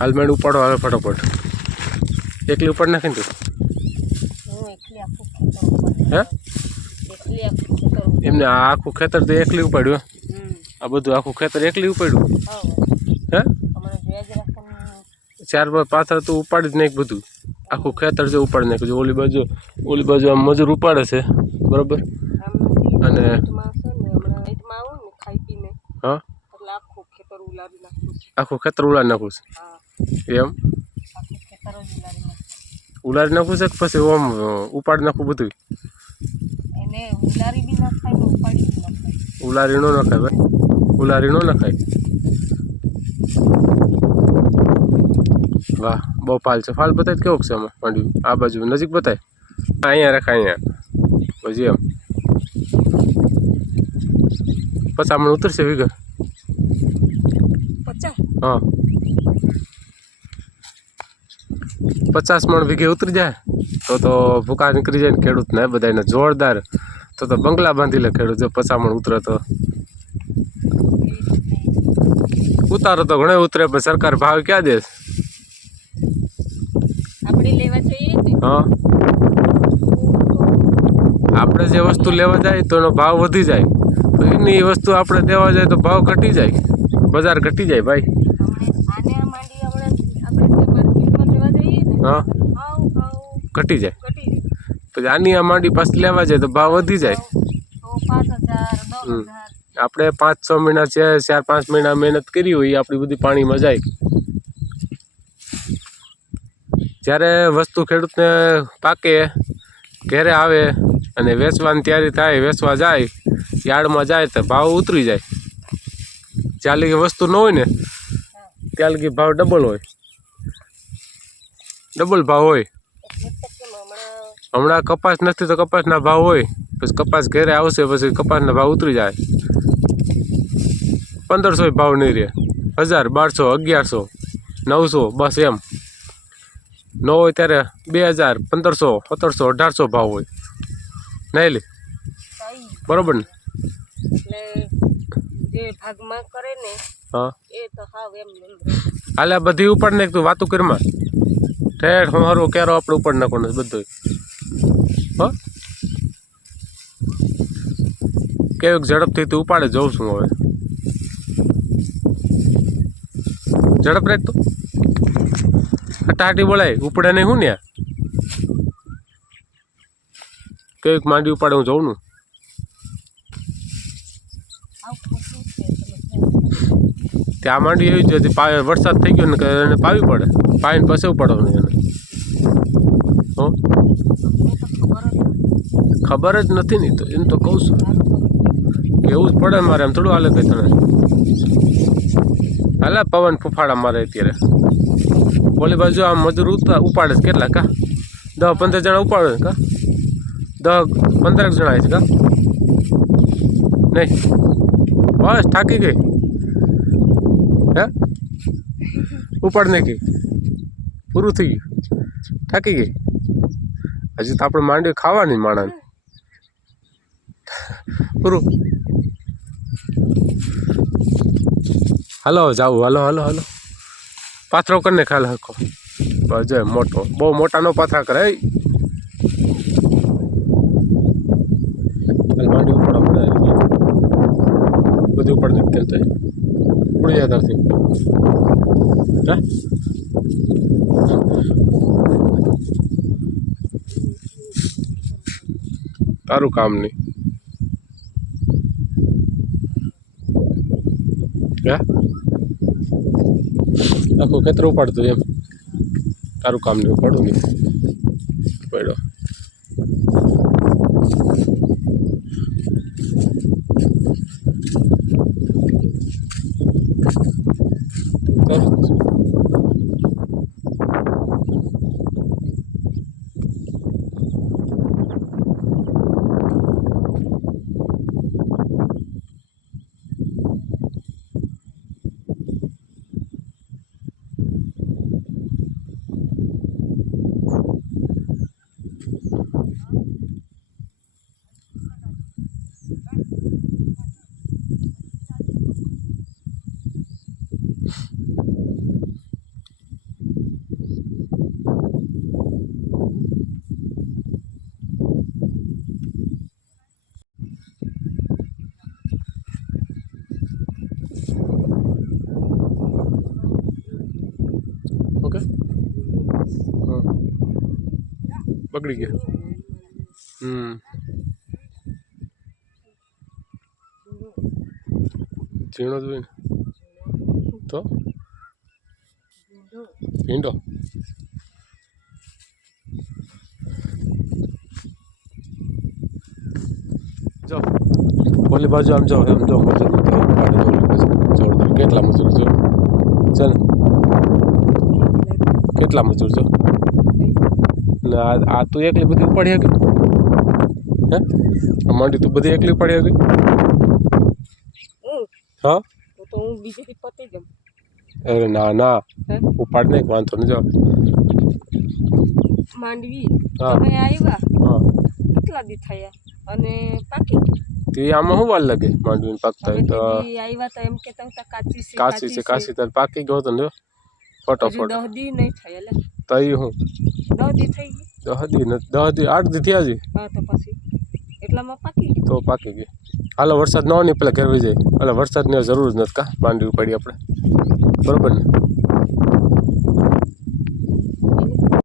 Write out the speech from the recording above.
હાલ મેળ ઉપાડો હાલ ફટાફટ એકલી ઉપાડ નાખી ને હે એમને આ આખું ખેતર તો એકલી ઉપાડ્યું આ બધું આખું ખેતર એકલી ઉપાડ્યું હે 4-5 તો ઉપાડી જ નહીં બધું આખું ખેતર જે ઉપાડી નાખ્યું ઓલી બાજુ આમ મજૂર ઉપાડે છે બરોબર અને હા આખું ખેતર ઉલાડી નાખું છે એમ ઉલાડી નાખું છે કે પછી ઓમ ઉપાડી નાખું બધું ઉલારી નો નખાય ભાઈ ઉલારી નો નખાય વાહ બહુ ફાલ છે ફાલ બતાય કેવું છે આમાં માંડ્યું આ બાજુ નજીક બતાય અહીંયા રખાય અહીંયા પછી એમ 50 મણ ઉતરશે વીઘા 50 હા 50 મણ વીઘે ઉતરી જાય તો ભૂકા નીકળી જાય ને ખેડૂતને બધાને જોરદાર તો બંગલા બાંધી લે ખેડૂત જો 50 મણ ઉતરે તો ઉતારો તો ઘણો ઉતરે પણ સરકાર ભાવ ક્યાં દે હા આપણે જે વસ્તુ લેવા જાય તો એનો ભાવ વધી જાય તો એની વસ્તુ આપણે દેવા જાય તો ભાવ ઘટી જાય બજાર ઘટી જાય ભાઈ હા ઘટી જાય પછી આની આ માંડી પાછી લેવા જાય તો ભાવ વધી જાય આપણે 5-6 મહિના છે 4-5 મહિના મહેનત કરી હોય એ આપણી બધી પાણીમાં જાય જ્યારે વસ્તુ ખેડૂતને પાકે ઘેરે આવે અને વેચવાની તૈયારી થાય વેચવા જાય યાર્ડમાં જાય તો ભાવ ઉતરી જાય જ્યાં લગી વસ્તુ ન હોય ને ત્યાં લગી ભાવ ડબલ હોય ડબલ ભાવ હોય હમણાં કપાસ નથી તો કપાસના ભાવ હોય પછી કપાસ ઘેરે આવશે પછી કપાસના ભાવ ઉતરી જાય 1500 ભાવ નહીં રહે 1000 1200 1100 900 બસ એમ ન હોય ત્યારે 2000 1500 1700 1800 ભાવ હોય નહીં લે બરોબર ને હા હાલે બધી ઉપાડ નાખ તું વાતું કરમાં ઠેઠ મારું કેરો આપણે ઉપાડ નાખવાનો બધું હા કેવું ઝડપથી તું ઉપાડે જોઉં છું હવે ઝડપ રાખ તું હટાહટી બોલાય ઉપડે નહીં હું ને કેવીક માંડી ઉપાડે હું જોઉં ને ત્યાં માંડી એવી જ વરસાદ થઈ ગયો ને કે એને પાવી પડે પાવીને પછી ઉપાડવાનું એને હો ખબર જ નથી ને તો એમ તો કહું છું એવું જ પડે મારે એમ થોડું હાલે કંઈ તને હાલે પવન ફૂફાડા મારે અત્યારે ઓલી બાજુ આમ મજૂર ઉપાડે છે કેટલા કા 10-15 જણા ઉપાડે કા 10-15 જણા છે કા નહીં બસ થાકી ગઈ હે ઉપાડ નાખી પૂરું થઈ ગયું થાકી ગઈ હજી તો આપણે માંડી ખાવાની માણસ પૂરું હાલો જાવું હાલો પાથરો કરીને ખાલ હકો બસ જો મોટો બહુ મોટા નો પાથરા કરે માંડી ઉપાડા પડે બધું ઉપર નીકળે તો ઉડી જાય ત્યારથી હા તારું કામ નહીં હે આખું ખેતર ઉપાડતું એમ તારું કામ નહીં ઉપાડું નહીં પડ્યો બગડી ગયા. ઝીણો જ હોય ને તો ભીંડો. જો ઓલી બાજુ આમ જો એમ જો મજૂર જોરદાર કેટલા મજૂર જો છે ને કેટલા મજૂર જો ને આ તું એકલી બધી ઉપાડી હતી હે આ મંડી તું બધી એકલી ઉપાડી હતી હા તો હું બીજેથી પતી જમ. અરે ના ના ઉપાડ નહીં વાંધો નહીં જો માંડવી હા તમે આવ્યા હા કેટલા દી થયા અને પાકી તે આમાં શું વાર લાગે માંડવીને પાકતા હોય તો આવ્યા તો એમ કેતા હતા કાચી છે કાશી છે કાશી તાર પાકી ગયો તો ને જો ફટાફટ 10 દી નહીં થયા લે તઈ હું 10 દી થઈ ગઈ 10 દી 8 દી થયા છે હા તો પછી એટલામાં પાકી ગઈ તો પાકી ગઈ. હાલો વરસાદ ન હોય ને પેલા ઘેરવી જાય એટલે વરસાદની જરૂર જ નથી કા માંડવી પડી આપણે બરોબર ને.